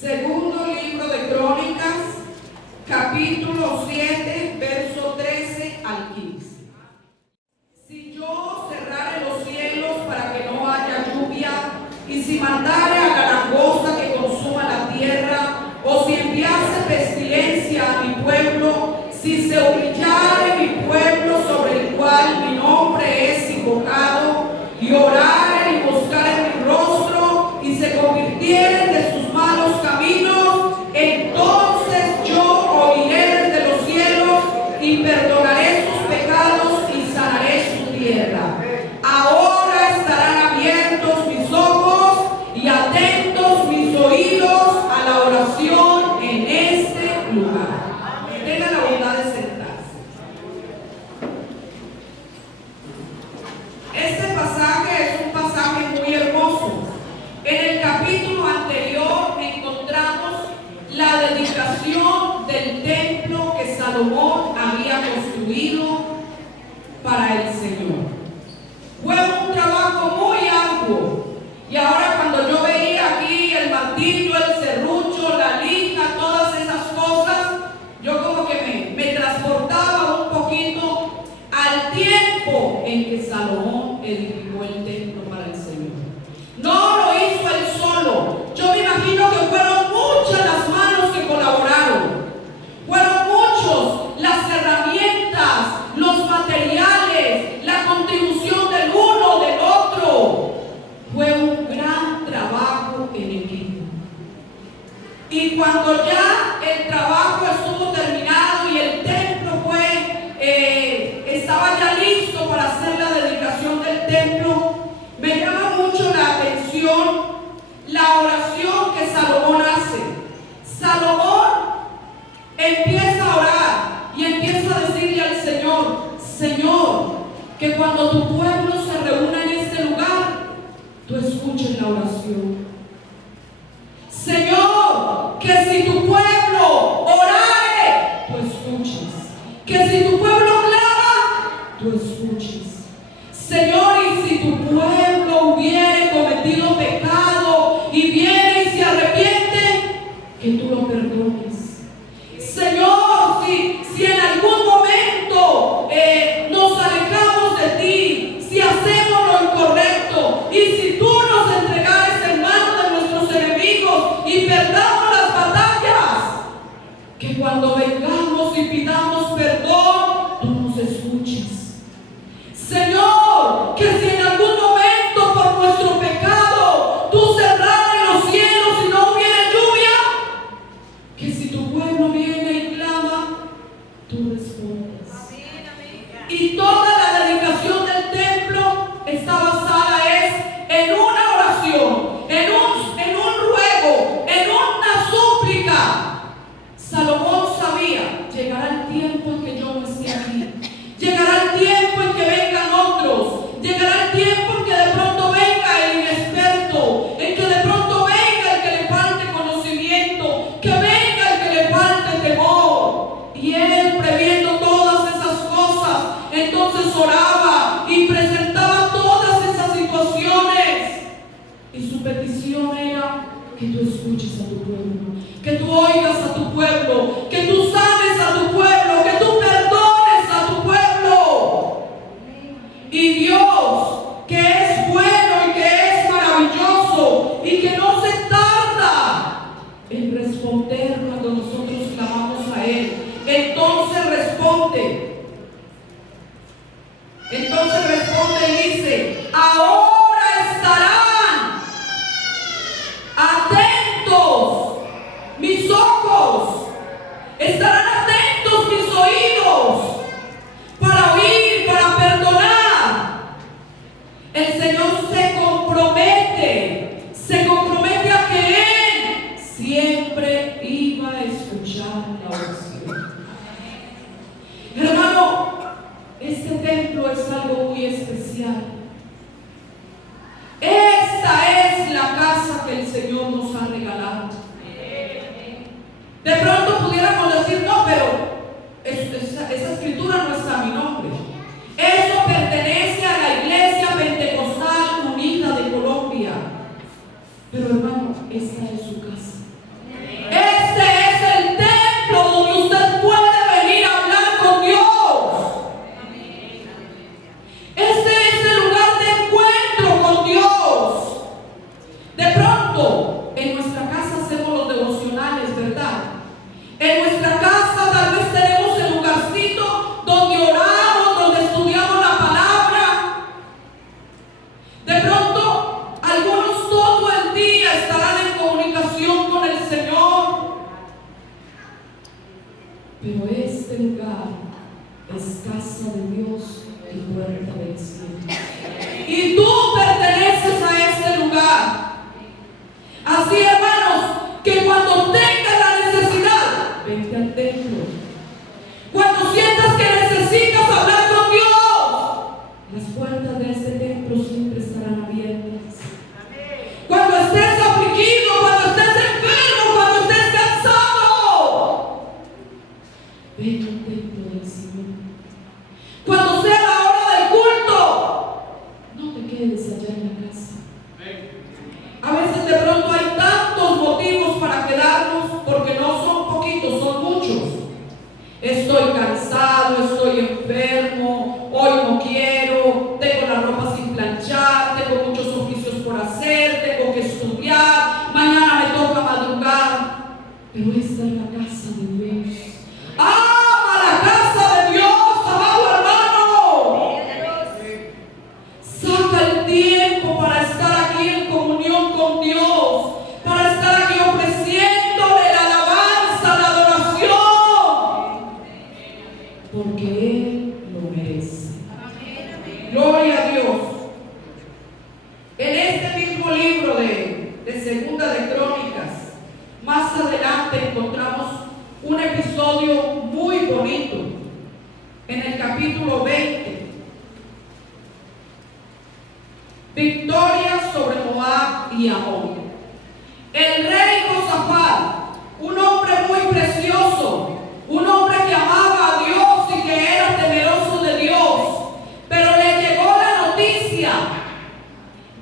Segundo libro de Crónicas, capítulo 7, verso 13 al 15. Si yo cerrare los cielos para que no haya lluvia, y si mandare a la langosta que consuma la tierra, o si enviase pestilencia a mi pueblo, si se humillare mi pueblo sobre el cual mi nombre es invocado, y orare y buscare mi rostro, y se convirtieren de sus malos caminos, entonces yo oiré desde los cielos y perdonaré sus pecados y sanaré su tierra. Ahora estarán abiertos mis ojos y atentos mis oídos a la oración en este lugar. Tengan la bondad de sentarse. Este pasaje es un pasaje muy hermoso. En el capítulo anterior encontramos la dedicación del templo que Salomón había construido para el Señor. Fue un trabajo muy arduo, y ahora cuando yo veía aquí el martillo, el serrucho, la lija, todas esas cosas, yo como que me transportaba un poquito al tiempo en que Salomón edificó el templo para el Señor. No lo hizo él solo. Yo me imagino que fueron muchas las manos que colaboraron. Fueron muchos las herramientas, los materiales, la contribución del uno, del otro. Fue un gran trabajo en equipo. Y cuando ya el trabajo estuvo terminado y el templo estaba ya listo para hacer la dedicación del templo, me llama mucho la atención la oración que Salomón hace. Salomón empieza a orar y empieza a decirle al Señor: Señor, que cuando tu pueblo se reúna en este lugar, tú escuches la oración. Señor, que si tu pueblo orare, tú escuches. Que si tu pueblo clama, tú escuches. Señor, y si tu pueblo hubiere cometido pecado y viene y se arrepiente, que tú lo perdones. Señor, si en algún momento nos alejamos de ti, si hacemos lo incorrecto, y si tú nos entregares en manos de nuestros enemigos y perdamos las batallas, que cuando vengamos y pidamos perdón, tú nos escuches. Señor, que si en algún momento por nuestro pecado tú cerraras los cielos y no hubiera lluvia, que si tu pueblo viene y clama, tú respondes. Y toda la dedicación del templo está basada en una oración, en un ruego, en una súplica. Salomón sabía: llegará el tiempo en que yo no esté aquí. Llegará el tiempo en que vengan otros. Llegará el tiempo en que de pronto venga el inexperto, en que de pronto venga el que le falte conocimiento, que venga el que le falte temor. Y él, previendo todas esas cosas, entonces oraba y presentaba todas esas situaciones. Y su petición era que tú escuches a tu pueblo, que tú oigas a tu pueblo, que tú sanes a tu pueblo, que tú perdones a tu pueblo. Y Dios, que es bueno y que es maravilloso y que no se tarda en responder cuando nosotros clamamos a Él, entonces responde. Entonces responde y dice: ahora estarán atentos mis ojos, estarán atentos mis oídos para oír, para perdonar. El Señor se compromete a que Él siempre iba a escuchar la oración. Hermano, este templo es algo muy especial. Esta es la casa que el Señor nos ha regalado. De pronto pudiéramos decir: no, pero esa escritura no está a mi nombre. Eso pertenece a la Iglesia Pentecostal Unida de Colombia. Pero hermano, esta es su casa. pero este lugar es casa de Dios y puerta del cielo. Y tú perteneces a este lugar. Así, hermanos, que cuando tengas la necesidad, vente al templo. Cuando sientas que necesitas hablar con Dios, las puertas de este templo siempre estarán abiertas. Cuando estés afligido, cuando estés enfermo, cuando estés cansado, ven al templo del Señor. Cuando sea la hora del culto, no te quedes allá en la casa. A veces de pronto hay tantos motivos para quedarnos, porque no son poquitos, son muchos. Estoy cansado, estoy enfermo, hoy no quiero, tengo la ropa sin planchar, tengo muchos oficios por hacer, tengo que estudiar, mañana me toca madrugar. Pero esta es la casa de Dios. ¡Ama la casa de Dios, amado hermano! Saca el tiempo para estar aquí en comunión con Dios, para estar aquí ofreciéndole la alabanza, la adoración, porque Él lo merece. Gloria a Dios. En este mismo libro de Segunda de Crónicas, más adelante encontramos un episodio muy bonito en el capítulo 20. Victoria sobre Moab y Amón. El rey Josafat, un hombre muy precioso, un hombre que amaba a Dios y que era temeroso de Dios, pero le llegó la noticia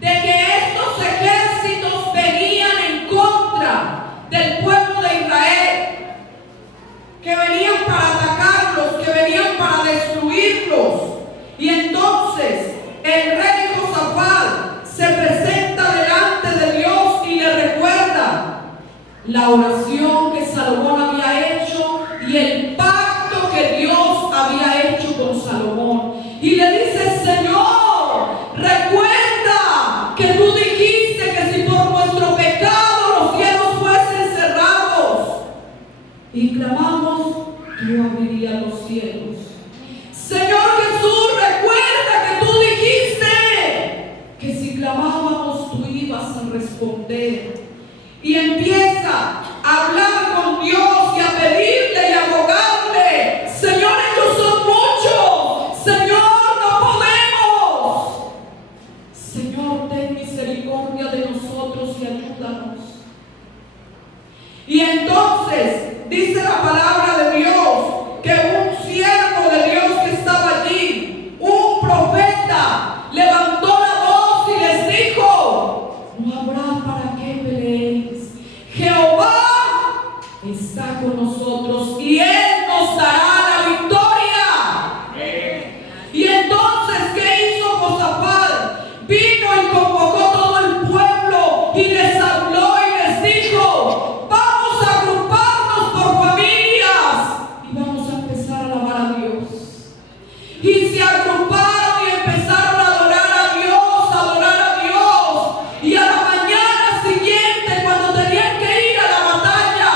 de que estos ejércitos venían en contra del pueblo de Israel, que venían para atacarlos, que venían para destruirlos. Y entonces el rey Josafat se presenta delante de Dios y le recuerda la oración que Salomón había hecho y el pacto que Dios había hecho con Salomón. Y le dice: Señor, recuerda que tú dijiste que si por nuestro pecado los cielos fuesen cerrados y clamamos, tú abrirías los cielos. Señor Jesús, recuerda que tú dijiste que si clamábamos tú ibas a responder. Y empieza a hablar con Dios y a pedirle y a rogarle: Señor, ellos son muchos, Señor, no podemos. Señor, ten misericordia de nosotros y ayúdanos. Y entonces dice la palabra de Dios que un siervo de Dios que estaba allí, un profeta, levantó la voz y les dijo: no habrá para qué peleéis. Jehová está con nosotros y Él nos dará la victoria. Y entonces, ¿qué hizo Josafat? Vino y convocó todo el pueblo y les habló y les dijo: vamos a agruparnos por familias y vamos a empezar a alabar a Dios. Y se agruparon y empezaron a adorar a Dios, a adorar a Dios. Y a la mañana siguiente, cuando tenían que ir a la batalla,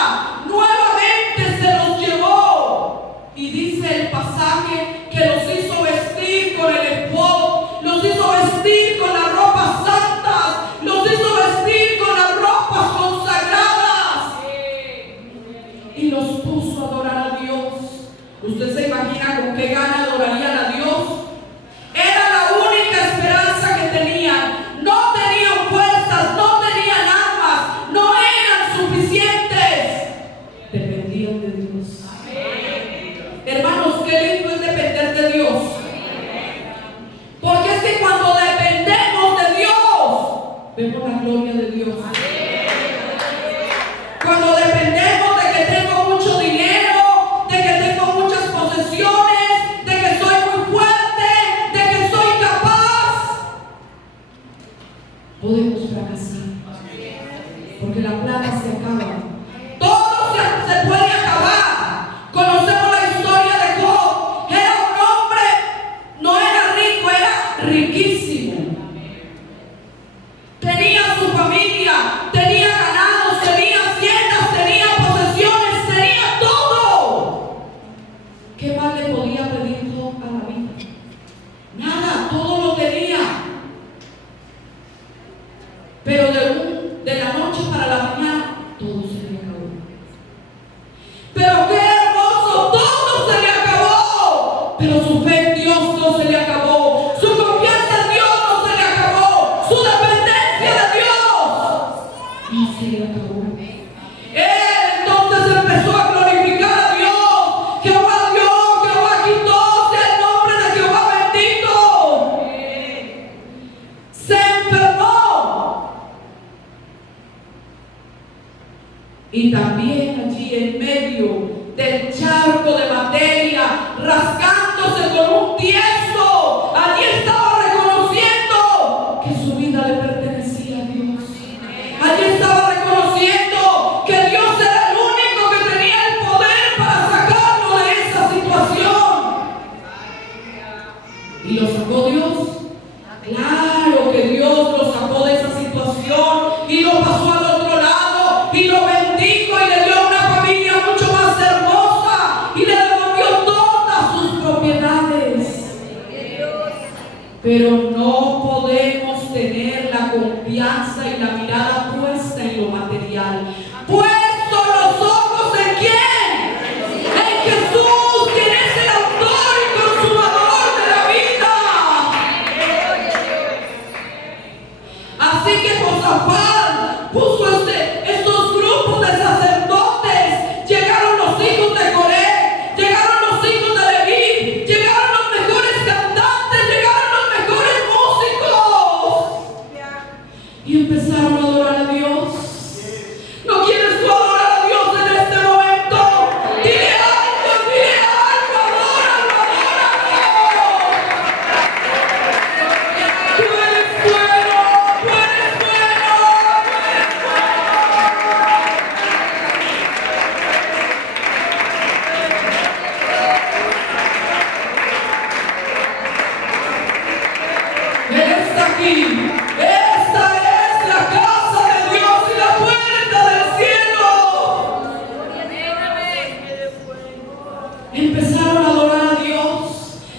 nuevamente se los llevó. Y dice el pasaje que los hizo vestir con el efod, los hizo vestir con las ropas santas, los hizo vestir con las ropas consagradas y los puso a adorar a Dios. ¿Usted se imagina con qué gana adorarían a Dios? Era la única esperanza que tenían. No tenían fuerzas, no tenían armas, no eran suficientes. Dependían de Dios. Hermanos, qué lindo es depender de Dios. Porque es que cuando dependemos de Dios, vemos la gloria de Dios. Cuando dependemos de que tengo mucho dinero, de que tengo muchas posesiones, de que soy muy fuerte, de que soy capaz, podemos fracasar. Porque la plata se acaba. Todo se puede acabar. Conocemos la historia de Job. Era un hombre, no era rico, era riquísimo. Tenía su familia, tenía ganados, tenía haciendas, tenía posesiones, tenía todo. Él entonces empezó a glorificar a Dios. Jehová dio, Jehová quitó, sea el nombre de Jehová bendito. Se enfermó. Y también allí en medio del charco de materia, rascándose con un tiesto, allí estaba reconociendo que su vida le pertenecía a Dios. Allí estaba reconociendo que Dios era el único que tenía el poder para sacarlo de esa situación. ¿Y lo sacó Dios? Claro que Dios lo sacó de esa situación y lo pasó al otro lado y lo bendijo y le dio una familia mucho más hermosa y le devolvió todas sus propiedades. Pero no podemos tener la confianza y la mirada puesta en lo material. Puesto los ojos en quién? En Jesús, quien es el autor y consumador de la vida. Así que Josafat puso estos grupos de sacerdotes. Llegaron los hijos de Coré, llegaron los hijos de Leví, llegaron los mejores cantantes, llegaron los mejores músicos. Y empezaron a adorar a Dios. ¿No quieres tú adorar a Dios en este momento? Dile algo, adóralo, adóralo. Tú eres bueno, tú eres bueno, tú eres bueno. Él está aquí. Esta es la casa de Dios y la puerta del cielo. Empezaron a adorar a Dios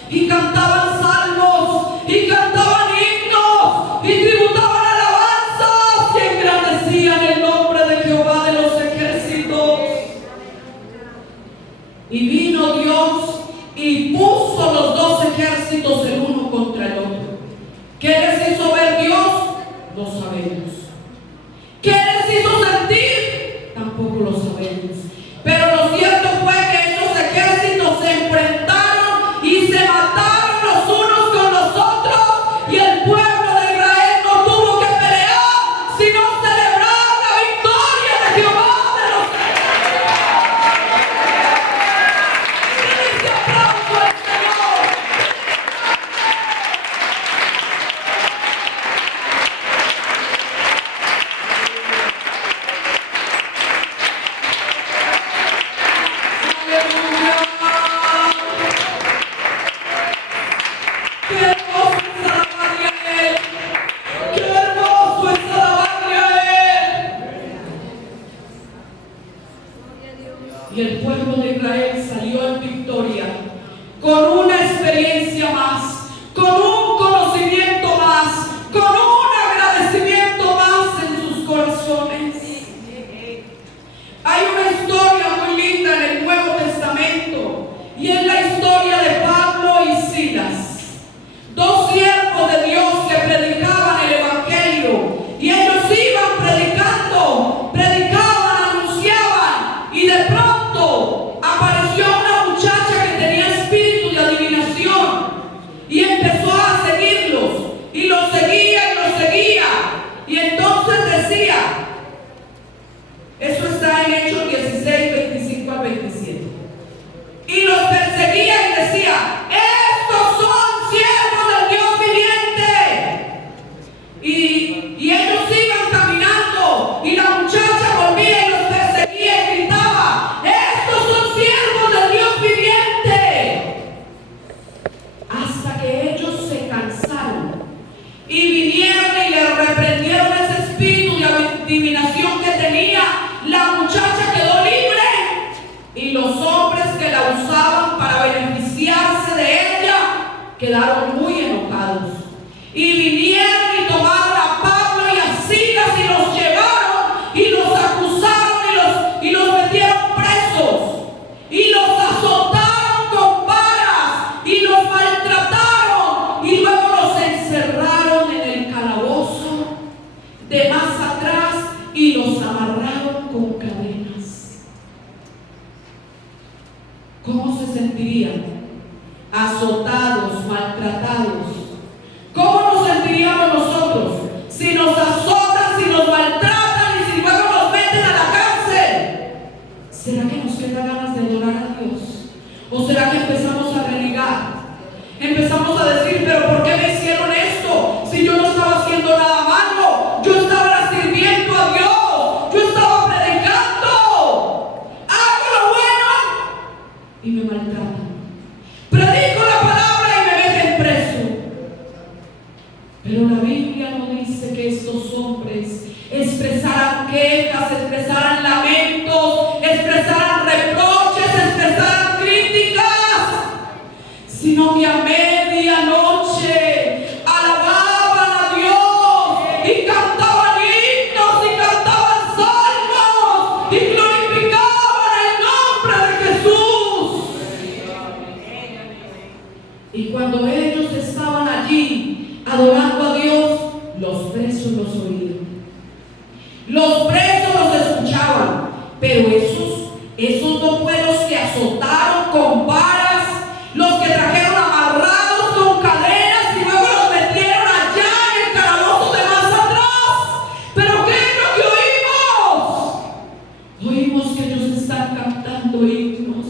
y cantaban salmos y cantaban himnos y tributaban alabanzas y engrandecían el nombre de Jehová de los ejércitos. Y vino Dios y puso los dos ejércitos el uno contra el otro. ¿Qué les hizo ver Dios? No sabemos. ¿Qué les hizo sentir? Tampoco lo sabemos. Pero lo cierto fue que estos ejércitos se enfrentaron y se mataron los unos con los otros, y el pueblo de Israel no tuvo que pelear, sino celebrar la victoria de Jehová de los ejércitos. Denle ese aplauso al Señor. ¡Qué hermoso es alabarle a Él! ¡Qué hermoso es alabarle a Él! Y el pueblo de Israel salió en victoria, con una experiencia más, con un conocimiento más, con un agradecimiento más en sus corazones. Hay una historia muy linda en el Nuevo Testamento, y es la historia de Pablo y Silas, dos siervos de Dios que predicaban el Evangelio, y ellos iban predicando, predicaban, anunciaban, y de pronto apareció una muchacha que tenía espíritu de adivinación y empezó a seguirlos, y los seguía y los seguía, y entonces decía, eso está en Hechos 16, 25 al 27. Y los perseguía y decía, estos son siervos del Dios viviente. Y ellos iban caminando, y la muchacha volvía y los perseguía y gritaba, estos son siervos del Dios viviente. Hasta que ellos se cansaron y vinieron y le reprendieron ese espíritu de adivinación que tenía. La muchacha quedó libre, y los hombres que la usaban para beneficiarse de ella quedaron muy enojados, y vinieron y tomaron a Pablo y a Silas y los llevaron y los acusaron y los metieron presos y los azotaron con varas y los maltrataron, y luego los encerraron en el calabozo de más atrás y los amarraron sentían? Azotados, maltratados. ¿Cómo nos sentiríamos nosotros si nos azotan, si nos maltratan y si luego nos meten a la cárcel? ¿Será que nos queda ganas de adorar a Dios? ¿O será que empezamos a renegar? Empezamos a decir, pero ¿por qué me hicieron esto? Si yo no estaba haciendo nada malo, yo estaba sirviendo a Dios, yo estaba predicando, hago lo bueno y me maltratan. Predico la palabra y me meten preso. Pero la Biblia no dice que estos hombres expresaran quejas, expresaran lamentos, expresaran reproches, expresaran críticas, sino que a medianoche alababan a Dios y cantaban himnos y cantaban salmos y glorificaban el nombre de Jesús. Y cuando ellos estaban allí adorando a Dios, los presos los oían. Los presos los escuchaban, pero esos dos fue los que azotaron con varas, los que trajeron amarrados con cadenas y luego los metieron allá en el calabozo de más atrás. Pero ¿qué es lo que oímos? Oímos que ellos están cantando himnos,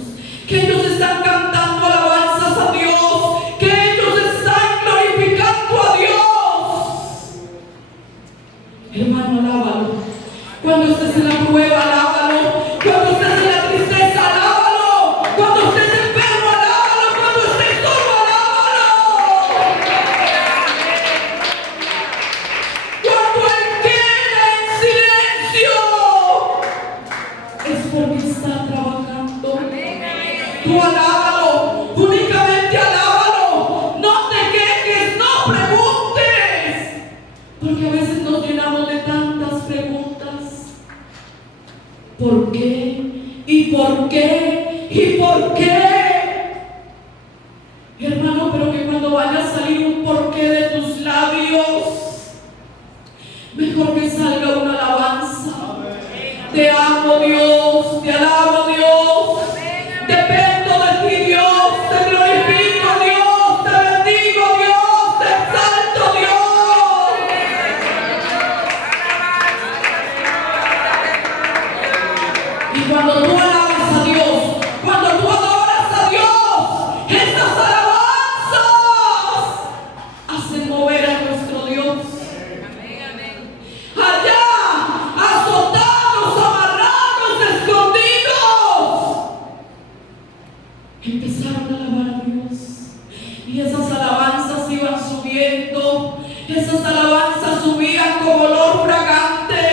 que ellos están cantando alabanzas a Dios, que ellos están glorificando a Dios. Hermano, alábalo. Cuando estés en la prueba, alábalo. Cuando estés en la tristeza, alábalo. Cuando estés enfermo, alábalo. Cuando estés solo, alábalo. Cuando Él quede en silencio, es porque está trabajando. Tú alábalo, únicamente alábalo. No te quejes, no preguntes, porque a veces nos llenamos de tantas preguntas. ¿Por qué? ¿Y por qué? ¿Y por qué? Hermano, pero que cuando vaya a salir un porqué de tus labios, mejor que salga una alabanza. Te amo, Dios, te alabo, Dios, dependo de ti, Dios, te glorifico, Dios, te bendigo, Dios, te exalto, Dios. Y cuando tú alabas a Dios, cuando tú adoras a Dios, estas alabanzas hacen mover a nuestro Dios. Allá, azotados, amarrados, escondidos, empezaron a alabar a Dios. Y esas alabanzas iban subiendo, esas alabanzas subían como olor fragante,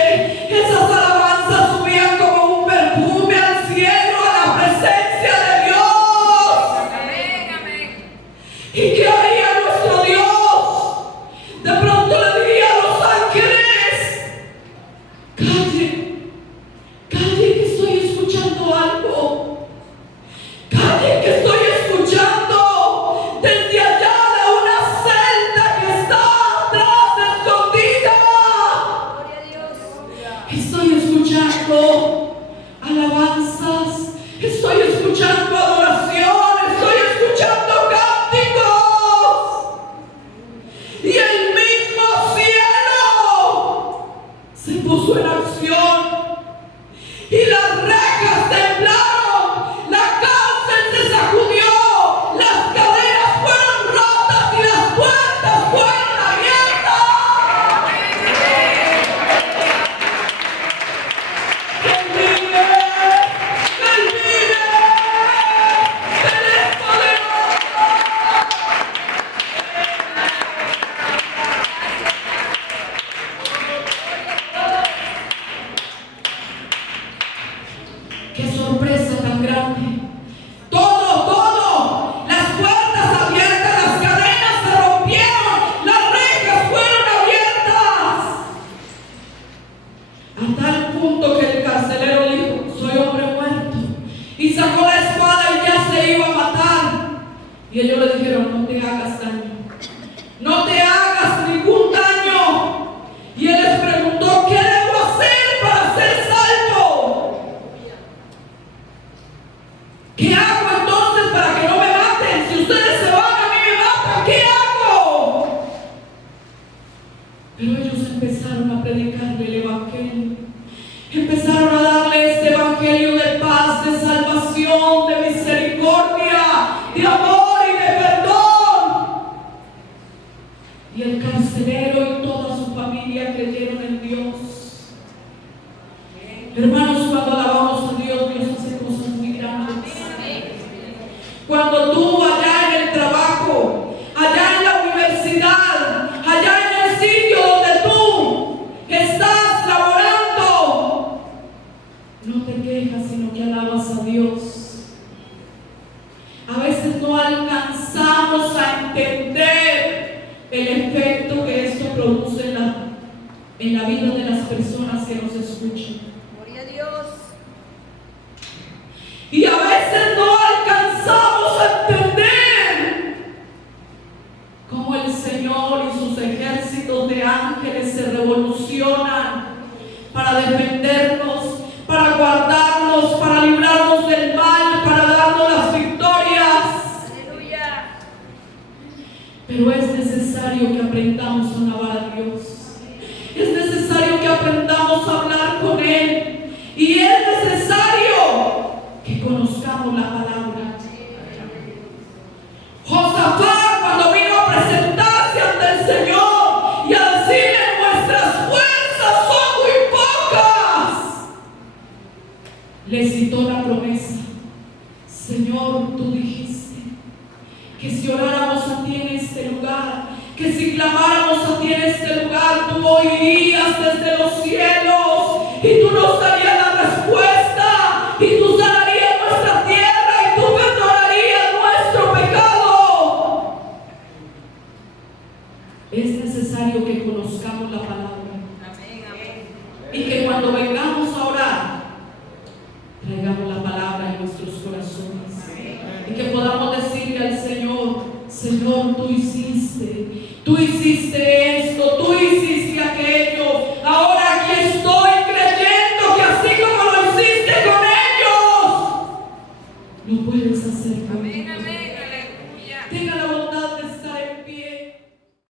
esas alabanzas subían como un perfume al cielo, a la presencia de Dios. ¿Y qué haría nuestro Dios? De pronto le diría a los ángeles: callen, callen que estoy escuchando algo. Callen que estoy escuchando desde allá de una celda que está atrás escondida. Estoy escuchando alabanzas, estoy escuchando adoración, estoy escuchando cánticos. Y el mismo cielo se puso en acción. Y las rejas temblaron, la cárcel se sacudió, las cadenas fueron rotas y las puertas fueron abiertas. ¡Él vive! ¡Él vive! ¡Él es poderoso! ¡Qué sorpresa tan grande! Todo, las puertas abiertas, las cadenas se rompieron, las rejas fueron abiertas. A tal punto que el carcelero dijo: soy hombre muerto. Y sacó la espada y ya se iba a matar. Y ellos le dijeron: no te hagas daño, no te hagas ningún daño. Y él les preguntó: ¿qué debo hacer para ser salvo? ¿Qué hago entonces para que no me Empezaron a darle este evangelio de paz, de salvación, de misericordia, de amor y de perdón. Y el carcelero y toda su familia creyeron en Dios. Hermanos, cuando alabamos a Dios, Dios hace cosas muy grandes. Cuando tú allá en el trabajo, allá en la universidad, allá en el sitio donde tú estás laborando, no te quejas, sino que alabas a Dios. A veces no alcanzamos a entender el efecto que esto produce en la vida de las personas que nos escuchan. Gloria a Dios. Y a veces no alcanzamos a entender cómo el Señor y sus ejércitos de ángeles se revolucionan para defendernos, para guardarnos, para librarnos del mal, para darnos las victorias. Aleluya. Pero es necesario que aprendamos a alabar a Dios. Es necesario que aprendamos a hablar con Él. Y es necesario que conozcamos la palabra. Josafat, cuando vino a presentarse ante el Señor y a decirle: nuestras fuerzas son muy pocas, le citó la promesa. Señor, tú dijiste que si oráramos a ti en este lugar, que si clamáramos a ti en este lugar, tú oirías desde los cielos y tú nos darías la respuesta y tú sanarías nuestra tierra y tú perdonarías nuestro pecado. Es necesario que conozcamos la palabra. Amén, amén. Y que cuando vengamos a orar, traigamos la palabra en nuestros corazones. Y que podamos decirle al Señor: Señor, tú hiciste